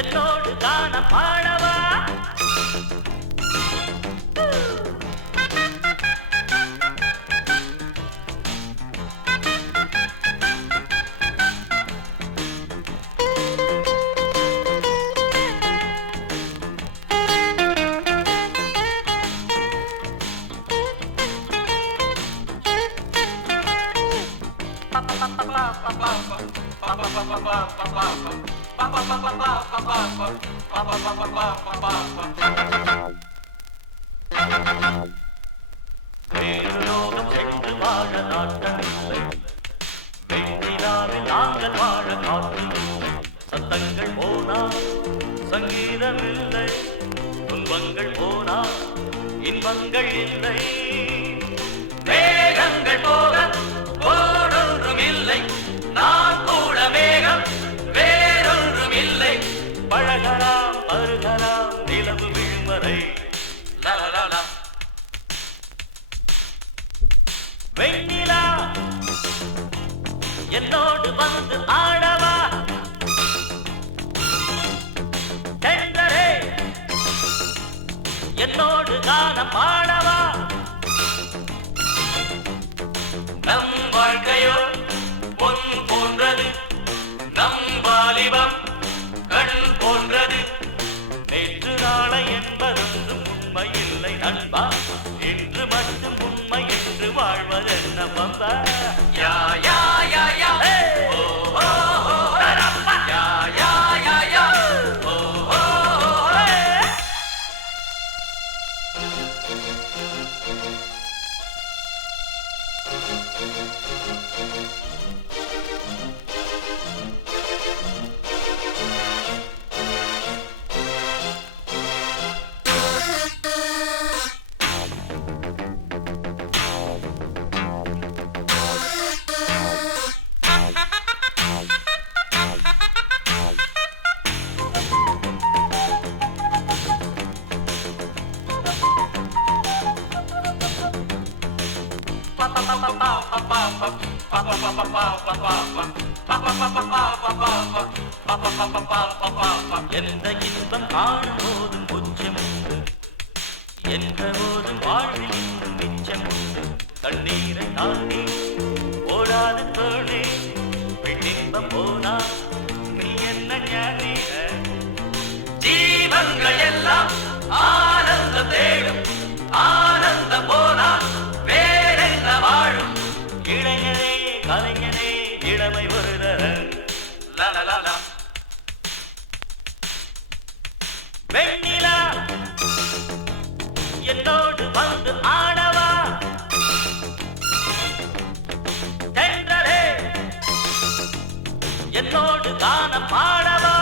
என்னோடு காண பாடவா வேறுலோகம் சென்று வாழ நாட்டமில்லை வெண்ணிலாவில் நாங்கள் வாழ காத்தில்லை சத்தங்கள் போனா சங்கீதமில்லை துன்பங்கள் போனா இன்பங்கள் இல்லை வேகங்கள் போக போடொன்றும் இல்லை நான் கூட வேகம் வேறொன்றும் இல்லை பழகலாம் பருகலாம் நிலவு விழுமறை வெண்ணிலா என்னோடு வந்து ஆடவா தென்றலே என்னோடு கானம் பாடவா நம் வாழ்க்கையோ பொன் போன்றது நம் வாலிபம் கண் போன்றது நேற்று நாளை என்பதொன்றும் உண்மை இல்லை நண்பா இன்று மட்டும் உண்மை என்று வாழ்வதென்ன பம்பா யா யா யா யா ஓ ஓ ஓ ரப்பா யா யா யா யா ஓ ஓ எந்த இன்பம் காணும் போதும் கொஞ்சம் உண்டு என்ற போதும் வாழ்வில் இன்னும் மிச்சம் உண்டு தண்ணீரை தாண்டி ஓடாத தோழி பெண்ணின்பம் போனா நீ என்ன ஞானி ஜீவன்கள் எல்லாம் ஆனந்தம் தேடும் ஆனந்தம் போனா வேறென்ன வாழும் இளைஞனே கலைஞனே இளமை ஒரு லலலலா வெண்ணிலா என்னோடு வந்து ஆடவா தென்றலே என்னோடு கானம் பாடவா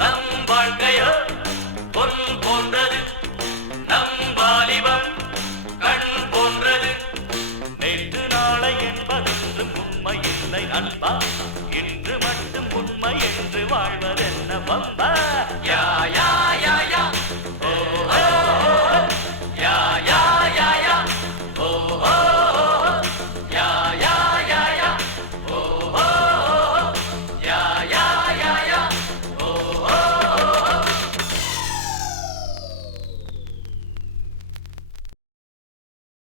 நம் வாழ்க்கையோ பொன் போன்றது நம் வாலிபம் கண் போன்றது நேற்று நாளை என்பதொன்றும் உண்மை இல்லை நண்பா இன்று மட்டும் உண்மை என்று வாழ்வது